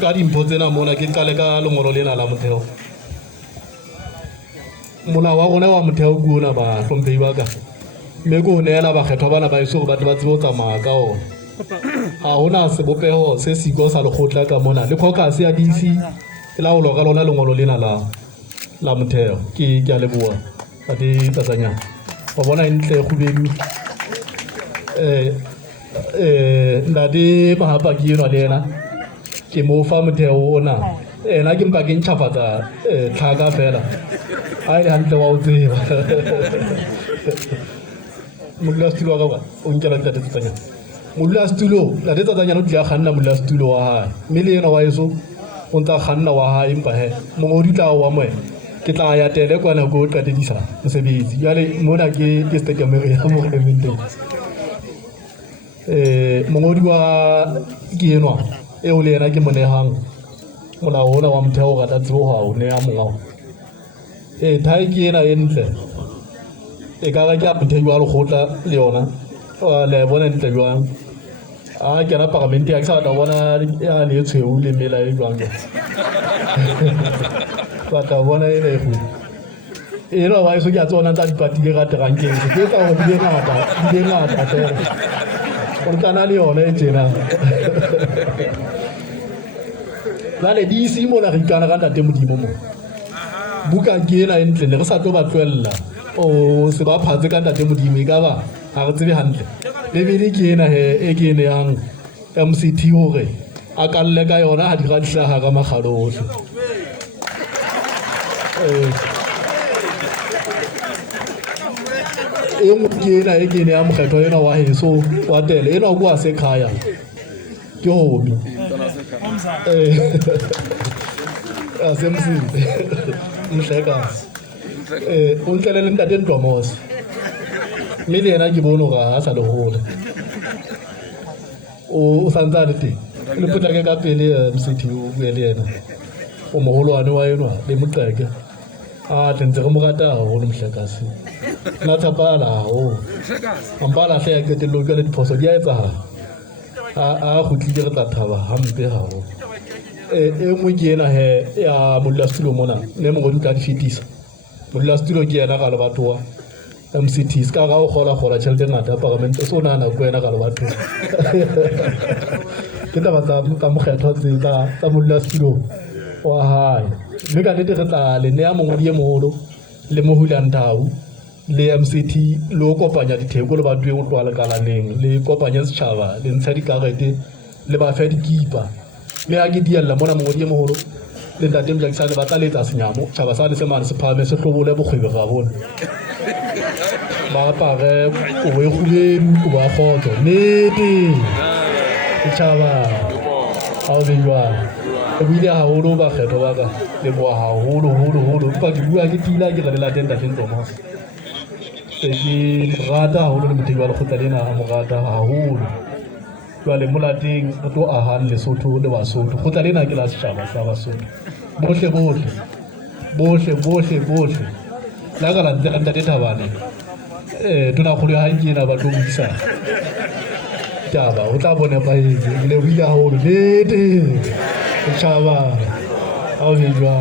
ka dimpho tsena mona ke qale ka lengolo lena la motheo molao wa rona wa motheo ke ona ba hlomphehi ba ka mme ke ho neela bakgethwa bana ba eso gore ba tle ba tsebe ho tsamaya ka ona ha hona sebopeho se siko sa lekgotla ka mona le caucus ya DC e laolwa ka lona lengolo lena la motheo ke a leboha ba di tsatsanyana wa bona ntle khubemi ndade mahapa ke yena le yena ke mo fa motheo ona ena ke mpa ke ntšhafatsa tlhaka fela a ile hantle wa o tseba modulasetulo wa ka ba o nkela ntate tsatsanyana modulasetulo la tsatsanyana o tlile a kganna modulasetulo wa hae mme le yena wa eso o ntsa kganna wa hae empa he mongodi tla wa moe ke tla ya tele kwana go qatedisa mosebetsi jale mona ke stekamere ya morementeng mongodi wa ke enwa eo le yena ke monehang molao ona wa motheo o rata tsebo ha o ne ya molao thai ke ena e ntle e ka ga ke a motheo wa lekgotla le yona le bona ntle jwang a ke na parlamente ya ke sa ta bona ya le tshweu le mela e jwang ba ta bona e le go ena wa eso ke a tsona tsa dipati le ga terankeng ke tsa go di ngata fela o kana le yona e tsena jale di isi mona re ikana ka ntate modimo mo buka ke ena e ntle ne re sa tlo ba tloella o se ba phatse ka ntate modimo e ka ba ha re tsebe hantle bebele ke ena he e ke ene yang MCT hore a kalle ka yona ha di ga dihlaha ka magalo ohle e mo ke ena e ke ene ya mokgetho ena wa heso wa tele ena o bua se khaya ke hobi asemsini mhlekazi o ntlelele ntate Ntwamose mme le yena ke bone ga a sa le hole o santsane teng le potlake ka pele MCT o bue le yena o mogolwane wa enwa le moqeke a tlentse re mo rata haholo mhlekazi na thapala haholo ampala hle ya qetello ka le diphoso di a etsahala a khutlile re tla thaba hampe haholo e mo ke ena he ya modulasetulo mona ne mo go tla di fetisa modulasetulo ke yena ga le batho wa MCT ska ga o gola tšhelete ngata ya parlamente so nana go ena ga le batho ke taba tsa mokgetho tsa modulasetulo wa hae mme ka nnete re tla le nea mongodi e moholo le mohulantau le MCT lo kopanya ditheko le batho e o tloa lekalaneng le kopanya setšhaba le ntsha dikarete le ba fa dikipa le ha ke dialla mona mongodi e moholo le ntate Mjakisa le batla letsa senyamo tšhaba sa le semane se phame se hlobole bokgwebe ga bona ba apare o e khubedu o ba khotso nete setšhaba ha o bejwa e buile haholo ba kgetho ba ka le boa haholo empa ke bua ke tila ke re le lateng ntate Ntwamose se ke rata haholo le motheo wa lekgotla lena ha mo rata haholo jwale molateng re tlo ahang Lesotho le Basotho kgotla lena ke la setjhaba sa Basotho bohle la ka la ntate Thabane tona kgolo ha ke ena ba tlo buisa taba o tla bona ba ile o ile haholo lete setjhaba ha o jwa